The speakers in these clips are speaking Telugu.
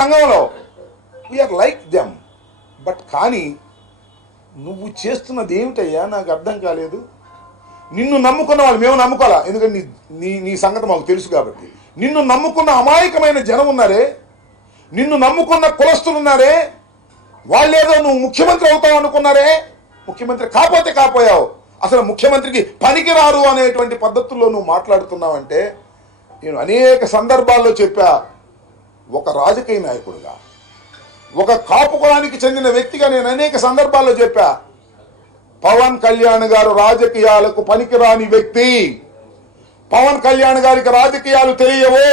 రంగంలో వీఆర్ లైక్ దెమ్. బట్ కానీ నువ్వు చేస్తున్నది ఏమిటయ్యా నాకు అర్థం కాలేదు. నిన్ను నమ్ముకున్న వాళ్ళు మేము నమ్ముకోవాలా, ఎందుకంటే నీ నీ సంగతి మాకు తెలుసు కాబట్టి. నిన్ను నమ్ముకున్న అమాయకమైన జనం ఉన్నారే, నిన్ను నమ్ముకున్న కులస్తులు ఉన్నారే, వాళ్ళేదో నువ్వు ముఖ్యమంత్రి అవుతావు అనుకున్నారే. ముఖ్యమంత్రి కాకపోతే కాపోయావు, అసలు ముఖ్యమంత్రికి పనికిరారు అనేటువంటి పద్ధతుల్లో నువ్వు మాట్లాడుతున్నావంటే నేను అనేక సందర్భాల్లో చెప్పా. ఒక రాజకీయ నాయకుడిగా, ఒక కాపు కులానికి చెందిన వ్యక్తిగా నేను అనేక సందర్భాల్లో చెప్పా, పవన్ కళ్యాణ్ గారు రాజకీయాలకు పనికిరాని వ్యక్తి. పవన్ కళ్యాణ్ గారికి రాజకీయాలు తెలియవు.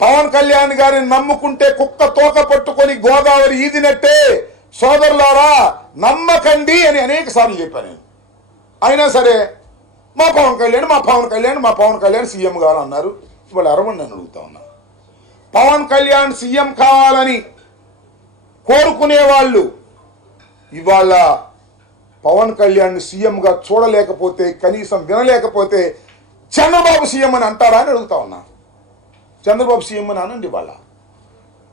పవన్ కళ్యాణ్ గారిని నమ్ముకుంటే కుక్క తోక పట్టుకొని గోదావరి ఈదినట్టే. సోదరులారా నమ్మకండి అని అనేక సార్లు చెప్పాను నేను. అయినా సరే మా పవన్ కళ్యాణ్ సీఎం కావాలన్నారు. ఇవాళ అరవని నన్ను అడుగుతా ఉన్నా. పవన్ కళ్యాణ్ సీఎం కావాలని కోరుకునే వాళ్ళు ఇవాళ పవన్ కళ్యాణ్ సీఎంగా చూడలేకపోతే, కనీసం వినలేకపోతే చంద్రబాబు సీఎం అని అంటారా అని అడుగుతా ఉన్నా. చంద్రబాబు సీఎం అని అనండి. వాళ్ళ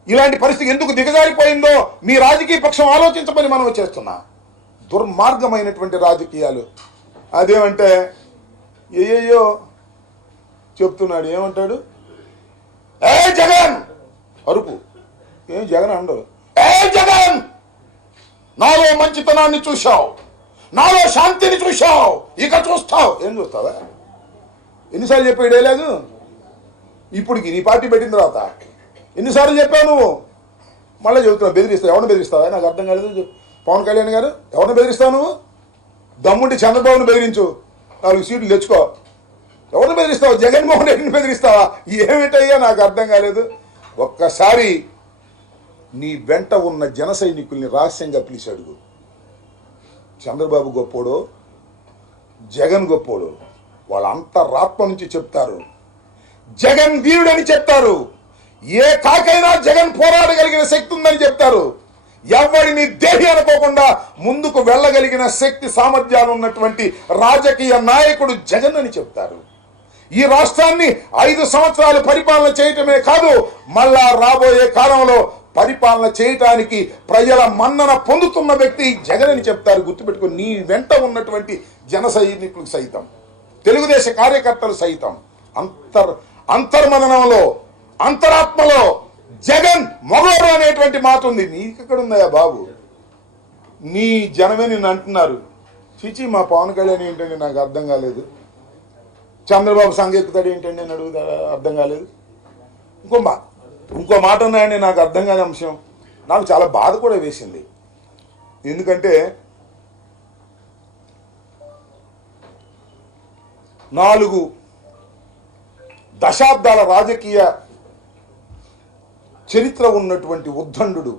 ఇలాంటి పరిస్థితి ఎందుకు దిగజారిపోయిందో మీ రాజకీయ పక్షం ఆలోచించమని మనం చేస్తున్నా. దుర్మార్గమైనటువంటి రాజకీయాలు. అదేమంటే ఏయో చెప్తున్నాడు. ఏమంటాడు? ఏ జగన్ అరుపు. ఏం జగన్ అండవు. ఏ జగన్ నాలో మంచితనాన్ని చూశావు, నాలో శాంతిని చూశావు, ఇక చూస్తావు. ఏం చూస్తావా? ఎన్నిసార్లు చెప్పావు డైలాగు? ఇప్పటికి నీ పార్టీ పెట్టిన తర్వాత ఎన్నిసార్లు చెప్పావు నువ్వు? మళ్ళీ చెబుతున్నావు. బెదిరిస్తావు. ఎవరిని బెదిరిస్తావా? నాకు అర్థం కాలేదు. పవన్ కళ్యాణ్ గారు ఎవరిని బెదిరిస్తావు నువ్వు? దమ్ముంటి చంద్రబాబుని బెదిరించు, 4 సీట్లు తెచ్చుకో. ఎవరిని బెదిరిస్తావు? జగన్మోహన్ రెడ్డిని బెదిరిస్తావా? ఏమిటయ్యా నాకు అర్థం కాలేదు. ఒక్కసారి నీ వెంట ఉన్న జన సైనికుల్ని రహస్యంగా పిలిచి అడుగు. చంద్రబాబు గొప్పోడో జగన్ గొప్పోడు వాళ్ళ అంతరాత్మ నుంచి చెప్తారు. జగన్ వీరుడని చెప్తారు. ఏ కాకైనా జగన్ పోరాడగలిగిన శక్తి ఉందని చెప్తారు. ఎవరిని దేహి అనుకోకుండా ముందుకు వెళ్ళగలిగిన శక్తి సామర్థ్యాలు ఉన్నటువంటి రాజకీయ నాయకుడు జగన్ అని చెప్తారు. ఈ రాష్ట్రాన్ని 5 సంవత్సరాలు పరిపాలన చేయటమే కాదు, మళ్ళా రాబోయే కాలంలో పరిపాలన చేయటానికి ప్రజల మన్నన పొందుతున్న వ్యక్తి జగన్ అని చెప్తారు. గుర్తుపెట్టుకుని నీ వెంట ఉన్నటువంటి జన సైనికులు సైతం, తెలుగుదేశ కార్యకర్తలు సైతం అంతర్మదనంలో, అంతరాత్మలో జగన్ మొగోడు అనేటువంటి మాట ఉంది. నీకెక్కడుందయ్యా బాబు? నీ జనమే నిన్ను అంటున్నారు. చిచి మా పవన్ కళ్యాణ్ ఏంటండి నాకు అర్థం కాలేదు, చంద్రబాబు సంగెక్కుతాడు ఏంటండి అని అడుగుతా అర్థం కాలేదు. ఇంకో మాట ఉన్నాయండి నాకు అర్థం కాని అంశం. నాకు చాలా బాధ కూడా వేసింది. ఎందుకంటే 4 దశాబ్దాల రాజకీయ చరిత్ర ఉన్నటువంటి ఉద్దండు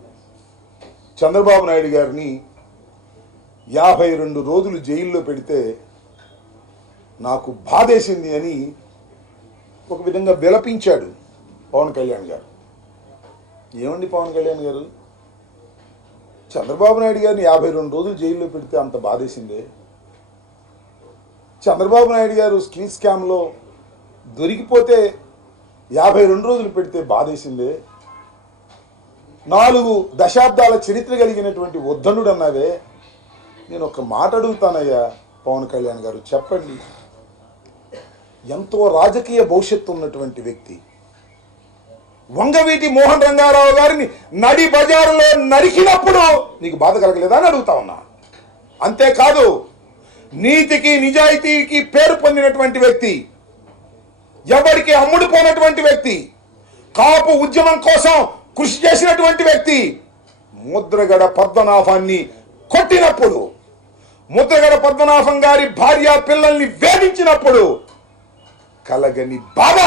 చంద్రబాబు నాయుడు గారిని 52 రోజులు జైల్లో పెడితే నాకు బాధేసింది అని ఒక విధంగా విలపించాడు పవన్ కళ్యాణ్ గారు. ఏమండి పవన్ కళ్యాణ్ గారు, చంద్రబాబు నాయుడు గారిని 52 రోజులు జైల్లో పెడితే అంత బాధేసిందే? చంద్రబాబు నాయుడు గారు స్కిల్ స్కామ్లో దొరికిపోతే 52 రోజులు పెడితే బాధేసిందే? 4 దశాబ్దాల చరిత్ర కలిగినటువంటి ఉద్దండు అన్నావే. నేను ఒక మాట అడుగుతానయ్యా పవన్ కళ్యాణ్ గారు, చెప్పండి. ఎంతో రాజకీయ భవిష్యత్తు ఉన్నటువంటి వ్యక్తి వంగవీటి మోహన్ రంగారావు గారిని నడి బజారులో నరికినప్పుడు నీకు బాధ కలగలేదా అని అడుగుతా ఉన్నా. అంతేకాదు, నీతికి నిజాయితీకి పేరు పొందినటువంటి వ్యక్తి, ఎవరికి అమ్ముడుపోయినటువంటి వ్యక్తి, కాపు ఉద్యమం కోసం కృషి చేసినటువంటి వ్యక్తి ముద్రగడ పద్మనాభాన్ని కొట్టినప్పుడు, ముద్రగడ పద్మనాభం గారి భార్య పిల్లల్ని వేధించినప్పుడు కలగని బాధ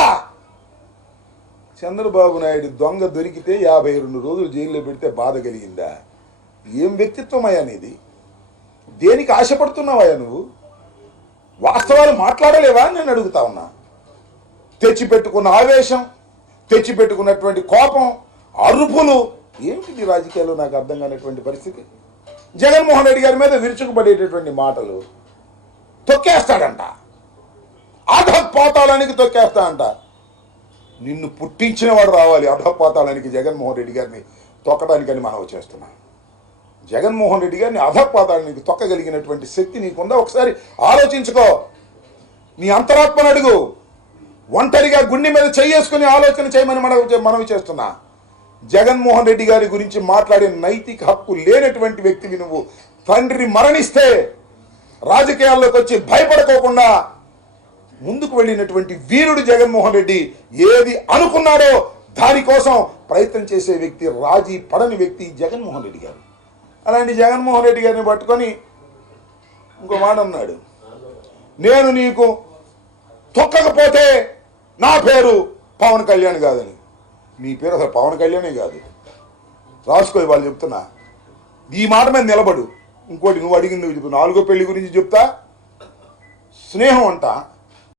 చంద్రబాబు నాయుడు దొంగ దొరికితే 52 రోజులు జైల్లో పెడితే బాధ కలిగిందా? ఏం వ్యక్తిత్వమయ్యా నీది? దేనికి ఆశపడుతున్నావయ్యా నువ్వు? వాస్తవాలు మాట్లాడలేవా నేను అడుగుతా ఉన్నా. తెచ్చిపెట్టుకున్న ఆవేశం, తెచ్చిపెట్టుకున్నటువంటి కోపం, అరుపులు ఏమిటి రాజకీయాలు నాకు అర్థం కానటువంటి పరిస్థితి. జగన్మోహన్ రెడ్డి గారి మీద విరుచుకుపడేటటువంటి మాటలు. తొక్కేస్తాడంట, ఆధపాతాళానికి తొక్కేస్తాడంట. నిన్ను పుట్టించిన వాడు రావాలి అధపాతాళానికి జగన్మోహన్ రెడ్డి గారిని తొక్కడానికని మనవి చేస్తున్నా. జగన్మోహన్ రెడ్డి గారిని అధపాతాళానికి తొక్కగలిగినటువంటి శక్తి నీకుందా? ఒకసారి ఆలోచించుకో. నీ అంతరాత్మను అడుగు. ఒంటరిగా గుండె మీద చేసుకుని ఆలోచన చేయమని మనవి చేస్తున్నా. జగన్మోహన్ రెడ్డి గారి గురించి మాట్లాడే నైతిక హక్కు లేనటువంటి వ్యక్తివి నువ్వు. తండ్రి మరణిస్తే రాజకీయాల్లోకి వచ్చి భయపడుకోకుండా ముందుకు వెళ్ళినటువంటి వీరుడు జగన్మోహన్ రెడ్డి. ఏది అనుకున్నాడో దానికోసం ప్రయత్నం చేసే వ్యక్తి, రాజీ పడని వ్యక్తి జగన్మోహన్ రెడ్డి గారు. అలాంటి జగన్మోహన్ రెడ్డి గారిని పట్టుకొని ఇంకో మాట అన్నాడు, నేను నీకు తొక్కకపోతే నా పేరు పవన్ కళ్యాణ్ కాదని. నీ పేరు అసలు పవన్ కళ్యాణే కాదు, రాసుకో. వాళ్ళు చెప్తున్నా, ఈ మాట మీద నిలబడు. ఇంకోటి నువ్వు అడిగింది చెప్పు, 4వ పెళ్లి గురించి చెప్తా. స్నేహం అంట,